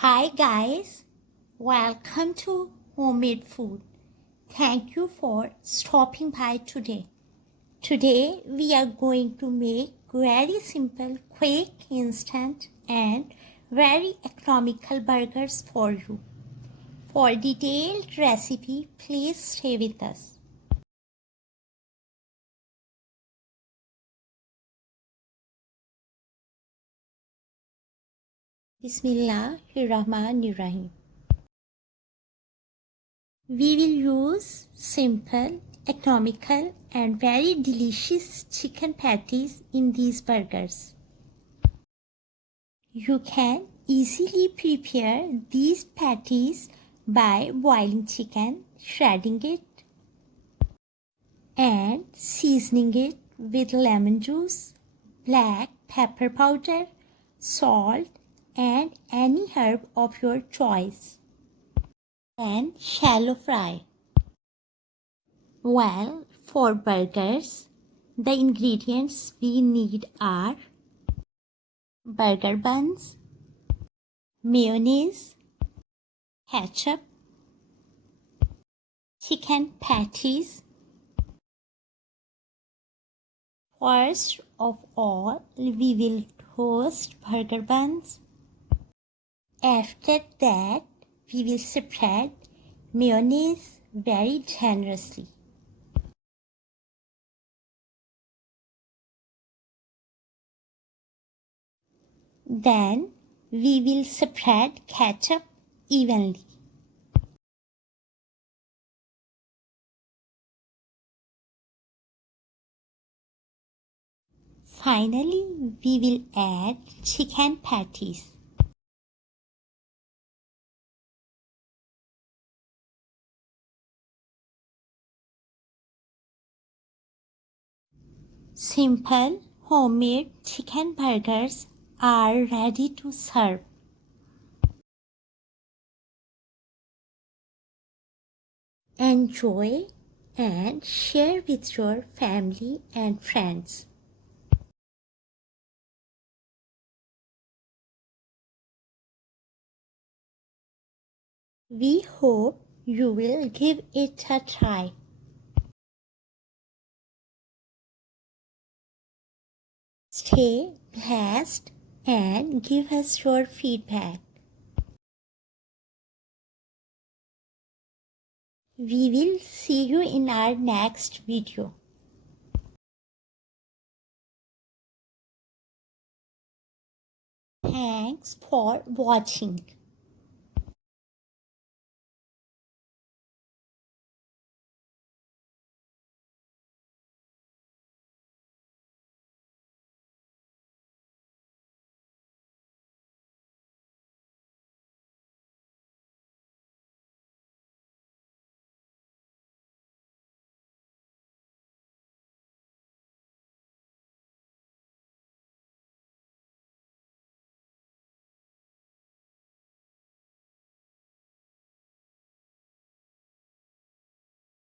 Hi guys, welcome to Homemade Food. Thank you for stopping by today. Today we are going to make very simple, quick, instant and very economical burgers for you. For detailed recipe, please stay with us. Bismillahirrahmanirrahim. We will use simple, economical and very delicious chicken patties in these burgers. You can easily prepare these patties by boiling chicken, shredding it and seasoning it with lemon juice, black pepper powder, salt and any herb of your choice. And shallow fry. Well, for burgers, the ingredients we need are burger buns, mayonnaise, ketchup, chicken patties. First of all, we will toast burger buns. After that, we will spread mayonnaise very generously. Then we will spread ketchup evenly. Finally, we will add chicken patties. Simple homemade chicken burgers are ready to serve. Enjoy and share with your family and friends. We hope you will give it a try. Stay blessed and give us your feedback. We will see you in our next video. Thanks for watching.